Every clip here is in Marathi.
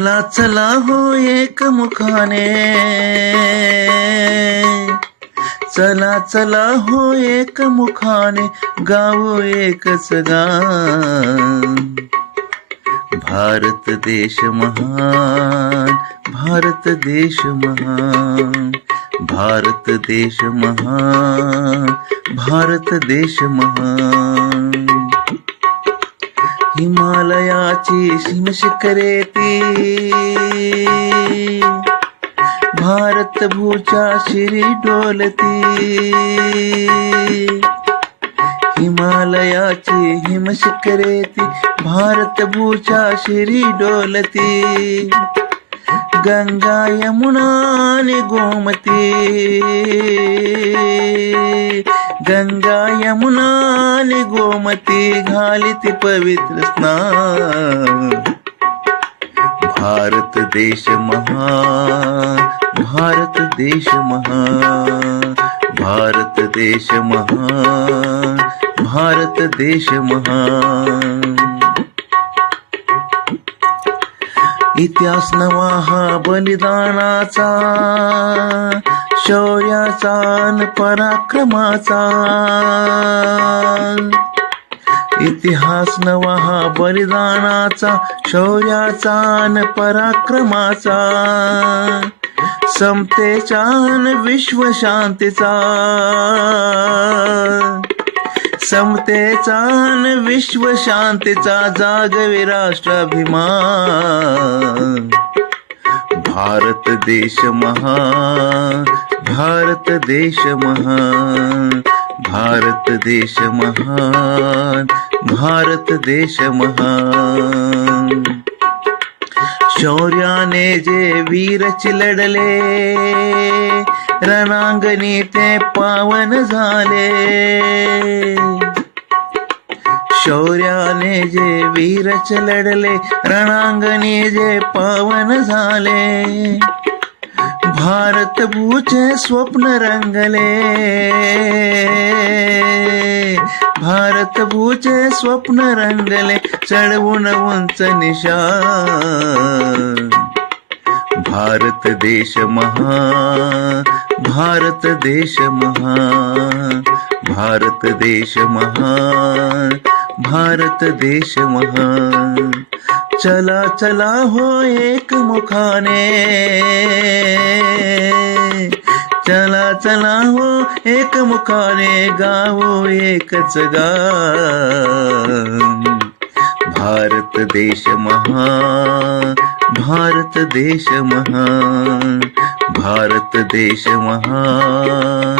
चला चला हो एक मुखाने. चला चला हो एक मुखाने गावो एकच गान. भारत देश महान भारत देश महान भारत देश महान भारत देश महान. हिमालयाची शिमशिखरे ती. भारत भूच्या शिरी डोलती. हिमालयाची हिमशिखरे ती. भारत भूच्या शिरी डोलती. गंगा यमुना आणि गोमती. गंगा यमुना गोमती घालिती पवित्र स्नान. भारत देश महान भारत देश महान भारत देश महान भारत देश महान. इतिहास नवा हा बलिदानाचा शौर्याचा पराक्रमाचा इतिहास नवा हा बलिदानाचा शौर्याचा अन पराक्रमाचा. समतेचा अन विश्वशांतीचा. समतेचा विश्वशांतीचा जागवी राष्ट्राभिमान. भारत देश महान भारत देश महान भारत देश महान भारत देश महान. शौर्याने जे वीरच लढले रणांगणी ते पावन झाले. शौर्याने जे वीरच लढले रणांगणी जे पावन झाले. भारत भूचे स्वप्न रंगले। भारत भूचे स्वप्न रंगले चढवून उंच निशान। भारत देश महा भारत देश महा भारत देश महा भारत देश महा चला चला हो एक मुखाने। चला चला हो एक मुखाने गावो एकच गान भारत देश महान भारत देश महान भारत देश महान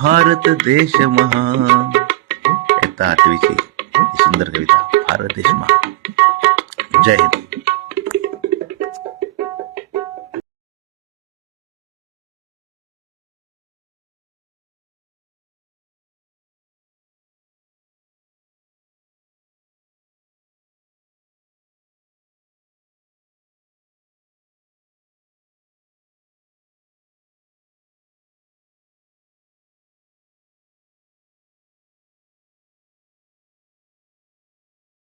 भारत देश महान आठवीची सुंदर कविता भारत देश महान জয় হিন্দ